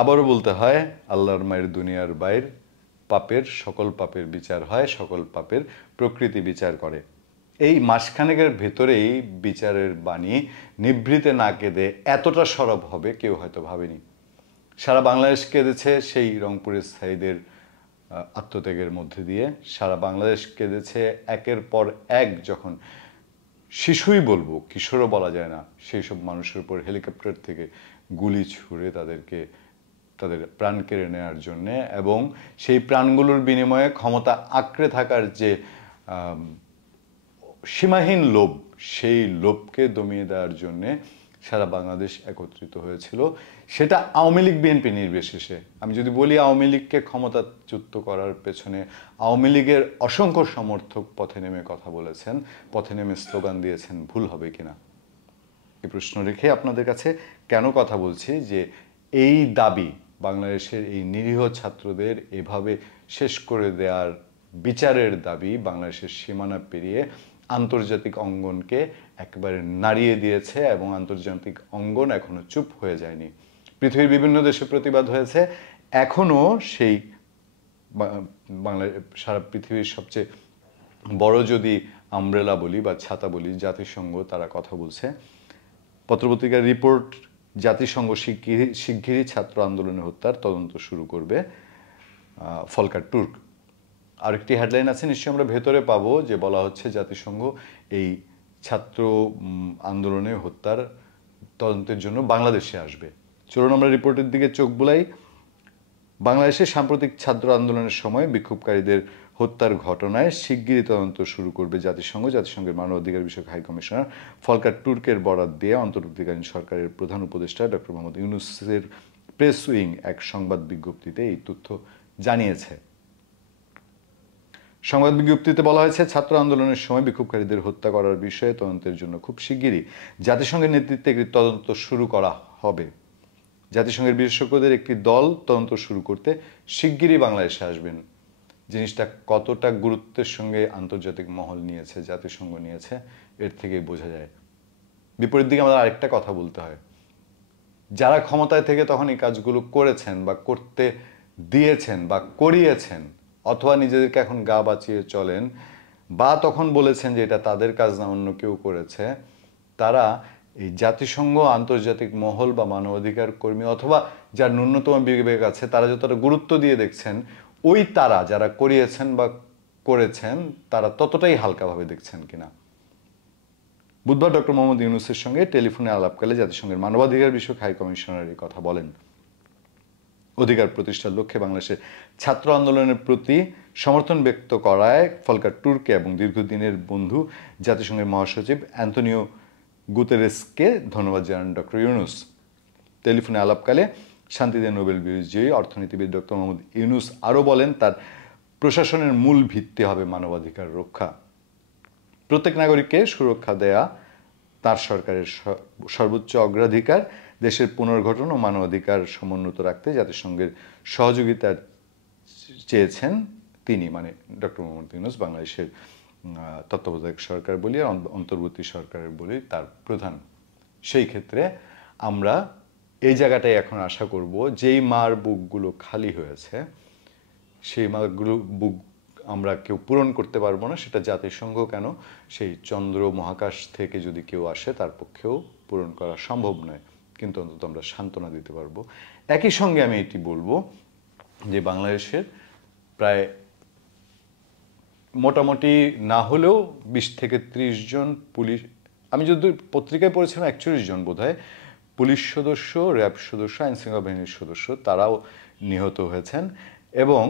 আবারও বলতে হয়, আল্লাহর মায়ের দুনিয়ার বাইর, পাপের সকল পাপের বিচার হয়, সকল পাপের প্রকৃতি বিচার করে। এই মাসখানেকের ভেতরেই বিচারের বাণী নিভৃতে না কেঁদে এতটা সরব হবে কেউ হয়তো ভাবেনি। সারা বাংলাদেশ কেঁদেছে সেই রংপুরের স্থায়ীদের আত্মত্যাগের মধ্যে দিয়ে। সারা বাংলাদেশ কেঁদেছে একের পর এক, যখন শিশুই বলবো, কিশোরও বলা যায় না, সেই সব মানুষের উপর হেলিকপ্টার থেকে গুলি ছুড়ে তাদের প্রাণ কেড়ে নেওয়ার জন্যে, এবং সেই প্রাণগুলোর বিনিময়ে ক্ষমতা আঁকড়ে থাকার যে সীমাহীন লোভ, সেই লোভকে দমিয়ে দেওয়ার জন্যে সারা বাংলাদেশ একত্রিত হয়েছিল। সেটা আওয়ামী লীগ বিএনপি নির্বিশেষে। আমি যদি বলি আওয়ামী লীগকে ক্ষমতাচ্যুত করার পেছনে আওয়ামী লীগের অসংখ্য সমর্থক পথে নেমে কথা বলেছেন, পথে নেমে স্লোগান দিয়েছেন, ভুল হবে কিনা এই প্রশ্ন রেখে আপনাদের কাছে কেন কথা বলছি যে এই দাবি, বাংলাদেশের এই নিরীহ ছাত্রদের এভাবে শেষ করে দেওয়ার বিচারের দাবি বাংলাদেশের সীমানা পেরিয়ে আন্তর্জাতিক অঙ্গনকে একেবারে নাড়িয়ে দিয়েছে, এবং আন্তর্জাতিক অঙ্গন এখনো চুপ হয়ে যায়নি। পৃথিবীর বিভিন্ন দেশে প্রতিবাদ হয়েছে, এখনো সেই সারা পৃথিবীর সবচেয়ে বড় যদি আমব্রেলা বলি বা ছাতা বলি, জাতিসংঘ, তারা কথা বলছে। পত্রপত্রিকার রিপোর্ট, জাতিসংঘ শিগগিরই ছাত্র আন্দোলনের হত্যার তদন্ত শুরু করবে, ফলকার তুর্ক। আরেকটি হেডলাইন আছে, নিশ্চয়ই আমরা ভেতরে পাবো, যে বলা হচ্ছে জাতিসংঘ এই ছাত্র আন্দোলনে হত্যার তদন্তের জন্য বাংলাদেশে আসবে। চলুন আমরা রিপোর্টের দিকে চোখ বুলাই। বাংলাদেশে সাম্প্রতিক ছাত্র আন্দোলনের সময় বিক্ষোভকারীদের হত্যার ঘটনায় শিগগিরই তদন্ত শুরু করবে জাতিসংঘ। জাতিসংঘের মানবাধিকার বিষয়ক হাই কমিশনার ফলকার তুর্কের বরাত দিয়ে অন্তর্বর্তীকালীন সরকারের প্রধান উপদেষ্টা ডক্টর মোহাম্মদ ইউনূসের প্রেস উইং এক সংবাদ বিজ্ঞপ্তিতে এই তথ্য জানিয়েছে। সংবাদ বিজ্ঞপ্তিতে বলা হয়েছে, ছাত্র আন্দোলনের সময় বিক্ষোভকারীদের হত্যা করার বিষয়ে তদন্তের জন্য খুব শিগগিরই জাতিসংঘের নেতৃত্বে একটি তদন্ত শুরু করা হবে। জাতিসংঘের বিশেষজ্ঞদের একটি দল তদন্ত শুরু করতে শিগগিরই বাংলাদেশে আসবেন। জিনিসটা কতটা গুরুত্বের সঙ্গে আন্তর্জাতিক মহল নিয়েছে, জাতিসংঘ নিয়েছে, এর থেকেই বোঝা যায়। বিপরীত দিকে আমাদের আরেকটা কথা বলতে হয়, যারা ক্ষমতায় থেকে তখন এই কাজগুলো করেছেন বা করতে দিয়েছেন বা করিয়েছেন, অথবা নিজেদেরকে এখন গা বাঁচিয়ে চলেন, বা তখন বলেছেন যে এটা তাদের কাজ না, অন্য কেউ করেছে, তারা এই জাতিসংঘ, আন্তর্জাতিক মহল বা মানবাধিকার কর্মী অথবা যার ন্যূনতম বিবেক আছে, তারা যতটা গুরুত্ব দিয়ে দেখছেন, ওই তারা যারা করিয়েছেন বা করেছেন তারা ততটাই হালকাভাবে দেখছেন কিনা। বুধবার ডক্টর মোহাম্মদ ইউনূসের সঙ্গে টেলিফোনে আলাপকালে জাতিসংঘের মানবাধিকার বিষয়ক হাই কমিশনার এই কথা বলেন। অধিকার প্রতিষ্ঠার লক্ষ্যে বাংলাদেশের ছাত্র আন্দোলনের প্রতি সমর্থন ব্যক্ত করায় ফলকার তুর্কে এবং দীর্ঘদিনের বন্ধু জাতিসংঘের মহাসচিব অ্যান্তনিও গুতেরেসকে ধন্যবাদ জানান ডক্টর ইউনূস। টেলিফোনে আলাপকালে শান্তিতে নোবেল বিজয়ী অর্থনীতিবিদ ডক্টর মোহাম্মদ ইউনূস আরও বলেন, তার প্রশাসনের মূল ভিত্তি হবে মানবাধিকার রক্ষা। প্রত্যেক নাগরিককে সুরক্ষা দেয়া তার সরকারের সর্বোচ্চ অগ্রাধিকার। দেশের পুনর্গঠন ও মানবাধিকার সমুন্নত রাখতে জাতিসংঘের সহযোগিতা চেয়েছেন তিনি, মানে ডক্টর মোহাম্মদ ইউনূস, বাংলাদেশের তত্ত্বাবধায়ক সরকার বলি আর অন্তর্বর্তী সরকারের বলি তার প্রধান। সেই ক্ষেত্রে আমরা এই জায়গাটায় এখন আশা করব, যেই মার বুকগুলো খালি হয়েছে, সেই মারগুলো বুক আমরা কেউ পূরণ করতে পারবো না, সেটা জাতিসংঘ কেন, সেই চন্দ্র মহাকাশ থেকে যদি কেউ আসে তার পক্ষেও পূরণ করা সম্ভব নয়, কিন্তু অন্তত আমরা সান্ত্বনা দিতে পারবো। একই সঙ্গে আমি এটি বলবো যে বাংলাদেশের প্রায় মোটামুটি না হলেও 20 থেকে 30 জন পুলিশ, আমি যদি পত্রিকায় পড়েছিলাম 41 জন বোধহয়, পুলিশ সদস্য, র্যাব সদস্য, আইনশৃঙ্খলা বাহিনীর সদস্য, তারাও নিহত হয়েছেন, এবং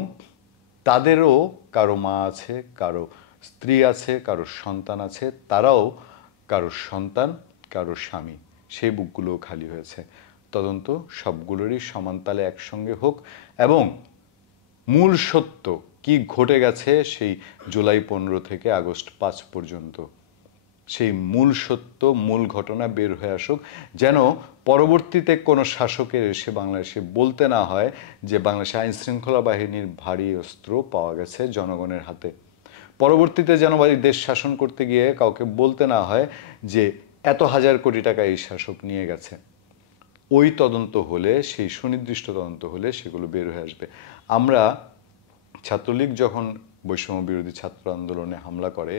তাদেরও কারো মা আছে, কারো স্ত্রী আছে, কারো সন্তান আছে, তারাও কারো সন্তান, কারো স্বামী, সেই বুকগুলোও খালি হয়েছে। তদন্ত সবগুলোরই সমানতালে একসঙ্গে হোক, এবং মূল সত্য কি ঘটে গেছে সেই জুলাই 15 থেকে আগস্ট 5 পর্যন্ত, সেই মূল সত্য, মূল ঘটনা বের হয়ে আসুক, যেন পরবর্তীতে কোনো শাসকের এসে বাংলাদেশে বলতে না হয় যে বাংলাদেশে আইন শৃঙ্খলা বাহিনীর ভারী অস্ত্র পাওয়া গেছে জনগণের হাতে। পরবর্তীতে যেন দেশ শাসন করতে গিয়ে কাউকে বলতে না হয় যে এত হাজার কোটি টাকা এই শাসক নিয়ে গেছে। ওই তদন্ত হলে, সেই সুনির্দিষ্ট তদন্ত হলে সেগুলো বের হয়ে আসবে। আমরা ছাত্রলীগ যখন বৈষম্য বিরোধী ছাত্র আন্দোলনে হামলা করে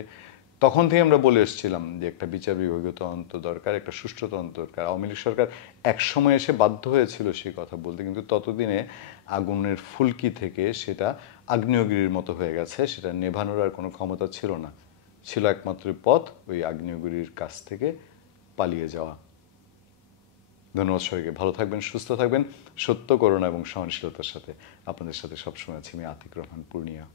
তখন থেকে আমরা বলে এসেছিলাম যে একটা বিচার বিভাগীয় তদন্ত দরকার, একটা সুষ্ঠু তদন্ত দরকার। আওয়ামী লীগ সরকার এক সময় এসে বাধ্য হয়েছিল সেই কথা বলতে, কিন্তু ততদিনে আগুনের ফুলকি থেকে সেটা আগ্নেয়গিরির মতো হয়ে গেছে, সেটা নেভানোর আর কোনো ক্ষমতা ছিল না। ছিল একমাত্র পথ ওই আগ্নেয়গিরির কাছ থেকে পালিয়ে যাওয়া। ধন্যবাদ সবাইকে। ভালো থাকবেন, সুস্থ থাকবেন। সত্য, করুণা এবং সহনশীলতার সাথে আপনাদের সাথে সবসময় আছি আমি, আতিক রহমান পূর্ণিয়া।